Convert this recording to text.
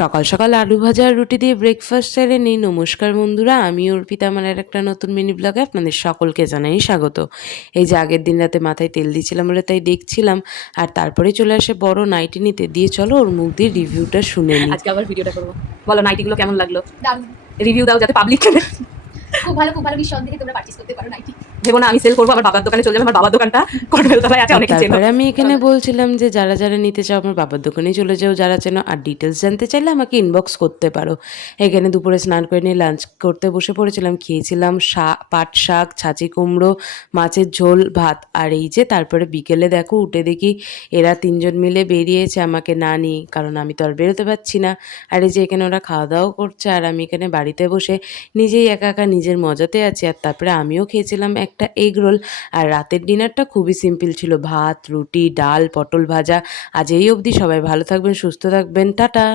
সকাল সকাল আলু ভাজা আর রুটি দিয়ে ব্রেকফাস্ট সেরে নিই। নমস্কার বন্ধুরা, আমি অর্পিতা। আমার আর একটা নতুন মিনি ব্লগে আপনাদের সকলকে জানাই স্বাগত। এই যে আগের দিন রাতে মাথায় তেল দিয়েছিলাম বলে তাই দেখছিলাম, আর তারপরে চলে আসে বড় নাইটি নিতে। দিয়ে চলো ওর মুখ দিয়ে রিভিউটা শুনে নিই। আজকে আবার ভিডিওটা করবো। বলো নাইটিগুলো কেমন লাগলো? দারুণ। রিভিউ দাও যাতে পাবলিক খুব ভালো নিঃসন্দেহে তোমরা পারচেজ করতে পারো নাইটি। ভেবো না আমি সেল করবো, আমার বাবার দোকানে চলে যাবে। আমার বাবার দোকানটা কটবেলতলায় আছে, আর অনেকে চেনো। তারপরে আমি এখানে বলছিলাম যে যারা যারা নিতে চাও আমার বাবার দোকানেই চলে যাও, যারা চেনো। আর ডিটেলস জানতে চাইলে আমাকে ইনবক্স করতে পারো। এখানে দুপুরে স্নান করে নিয়ে লাঞ্চ করতে বসে পড়েছিলাম। খেয়েছিলাম পাট শাক, ছাঁচি কুমড়ো, মাছের ঝোল, ভাত। আর এই যে তারপরে বিকেলে দেখো উঠে দেখি এরা তিনজন মিলে বেরিয়েছে আমাকে না নিয়ে, কারণ আমি তো আর বেরোতে পারছি না। আর এই যে এখানে ওরা খাওয়া দাওয়াও করছে, আর আমি এখানে বাড়িতে বসে নিজেই একা একা নিজের মজাতে আছি। আর তারপরে আমিও খেয়েছিলাম একটা এগ রোল। আর রাতের ডিনারটা খুবই সিম্পল ছিল, ভাত, রুটি, ডাল, পটল ভাজা। আজ এই অবধি। সবাই ভালো থাকবেন, সুস্থ থাকবেন, টাটা।